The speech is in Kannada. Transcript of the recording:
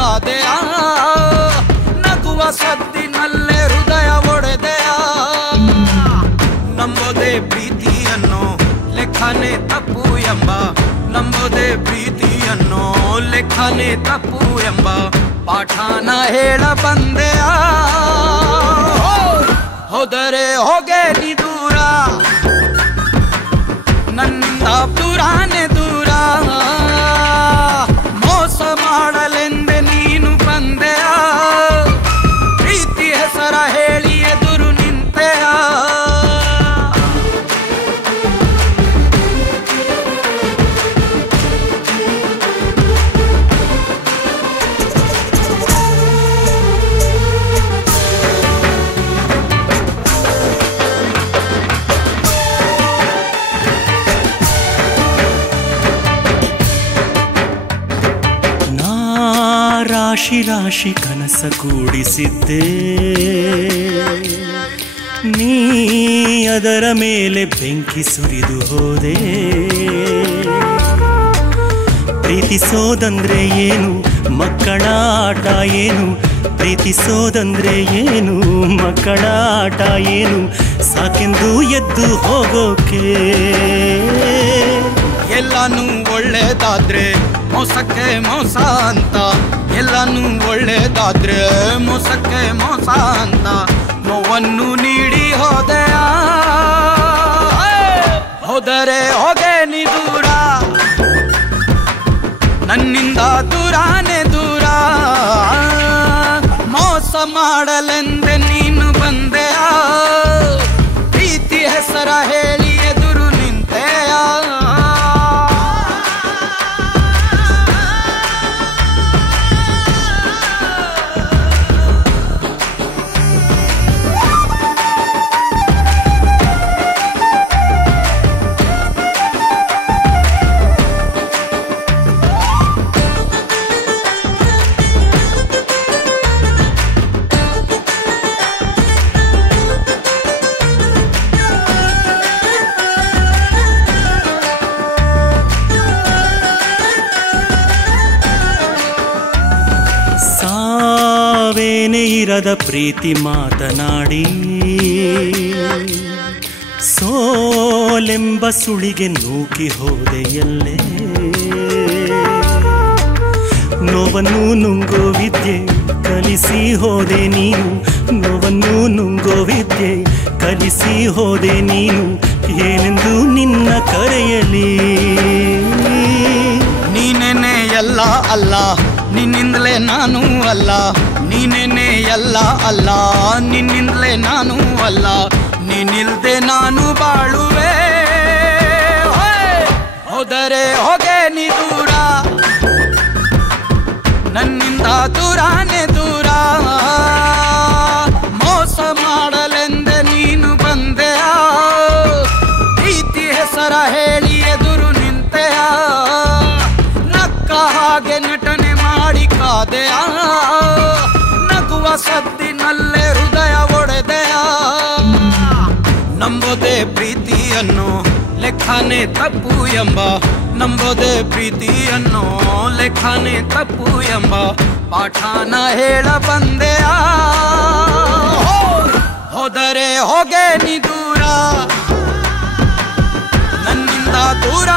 ಕಾದೆಯ ನಗುವ ಸದ್ದಿನಲ್ಲೇ ಹೃದಯ ಒಡೆದೆಯ ನಂಬೋದೆ ಪ್ರೀತಿಯನ್ನು ಲೆಕ್ಕನೆ ತಪ್ಪು ಎಂಬ ನಂಬೋದೆ ಪ್ರೀತಿಯನ್ನು ಲೆಕ್ಕನೆ ತಪ್ಪು ಎಂಬ ಪಾಠನ ಹೇಳ ಬಂದೆಯ ಹೋದರೆ ಹೋಗೆ ನೀ ದೂರ ನನ್ನಿಂದ ದೂರಾನೆ ದೂರ ಮೋಸ ಮಾಡಲೆಂದೆ ನೀನು ಬಂದೆಯ ಪ್ರೀತಿ ಹೆಸರ ಹೇಳಿ ಎದುರು ನಿಂತೆಯ ರಾಶಿ ರಾಶಿ ಕನಸ ಕೂಡಿಸಿದ್ದೆ ನೀ ಅದರ ಮೇಲೆ ಬೆಂಕಿ ಸುರಿದು ಹೋದೆ ಪ್ರೀತಿಸೋದಂದ್ರೆ ಏನು ಮಕ್ಕಳ ಆಟ ಏನು ಪ್ರೀತಿಸೋದಂದ್ರೆ ಏನು ಮಕ್ಕಳ ಆಟ ಏನು ಸಾಕೆಂದು ಎದ್ದು ಹೋಗೋಕೆ ಎಲ್ಲಾನು ಒಳ್ಳೇದಾದ್ರೆ ಮೋಸಕ್ಕೆ ಮೋಸ ಅಂತ ಎಲ್ಲಾನು ಒಳ್ಳೇದಾದ್ರೆ ಮೋಸಕ್ಕೆ ಮೋಸ ಅಂತ ನೋವನ್ನು ನೀಡಿ ಹೋದೆಯ ಹೋದರೆ ಹೋಗೆ ನೀ ದೂರ ನನ್ನಿಂದ ದೂರಾನೆ ದೂರ ಮೋಸ ಮಾಡಲೆಂದೆ ನೀನು ಬಂದೆಯ ಪ್ರೀತಿ ಹೆಸರ ಹೇಳಿ ಎದುರು ನಿಂತೆಯ ಸಾವೇನೇ ಇರದ ಪ್ರೀತಿ ಮಾತನಾಡಿ ಸೋಲೆಂಬ ಸುಳಿಗೆ ನೂಕಿ ಹೋದೆ ಎಲ್ಲೇ ನೋವನ್ನು ನುಂಗೋ ವಿದ್ಯೆ ಕಲಿಸಿ ಹೋದೆ ನೀನು ನೋವನ್ನು ನುಂಗೋ ವಿದ್ಯೆ ಕಲಿಸಿ ಹೋದೆ ನೀನು ಏನೆಂದು ನಿನ್ನ ಕರೆಯಲಿ ನೀನೇನೆ ಎಲ್ಲ ಅಲ್ಲ ನಿನ್ನಿಂದಲೇ ನಾನು ಅಲ್ಲ ನೀನೇನೆ ಎಲ್ಲ ಅಲ್ಲ ನಿನ್ನಿಂದಲೇ ನಾನು ಅಲ್ಲ ನೀನಿಲ್ದೆ ನಾನು ಬಾಳುವೆ ಹೋದರೆ ಹೋಗೆ ನೀ ದೂರ ನನ್ನಿಂದ ದೂರಾನೆ ದೂರ ಮೋಸ ಮಾಡಲೆಂದೆ ನೀನು ಬಂದೆಯ ಪ್ರೀತಿ ಹೆಸರ ಹೇಳಿ ಎದುರು ನಿಂತೆಯ ನಕ್ಕ ಹಾಗೆ ನಟನೆ ಮಾಡಿ ಕಾದೆಯ ನಗುವ ಸದ್ದಿನಲ್ಲೇ ಹೃದಯ ಒಡೆದೆಯ ನಂಬೋದೆ ಪ್ರೀತಿಯನ್ನು ಲೆಕ್ಕನೆ ತಪ್ಪು ಎಂಬ ನಂಬೋದೆ ಪ್ರೀತಿಯನ್ನು ಲೆಕ್ಕನೆ ತಪ್ಪು ಎಂಬ ಪಾಠನ ಹೇಳ ಬಂದೆಯ ಹೋದರೆ ಹೋಗೆ ನೀ ದೂರ ನನ್ನಿಂದ ದೂರ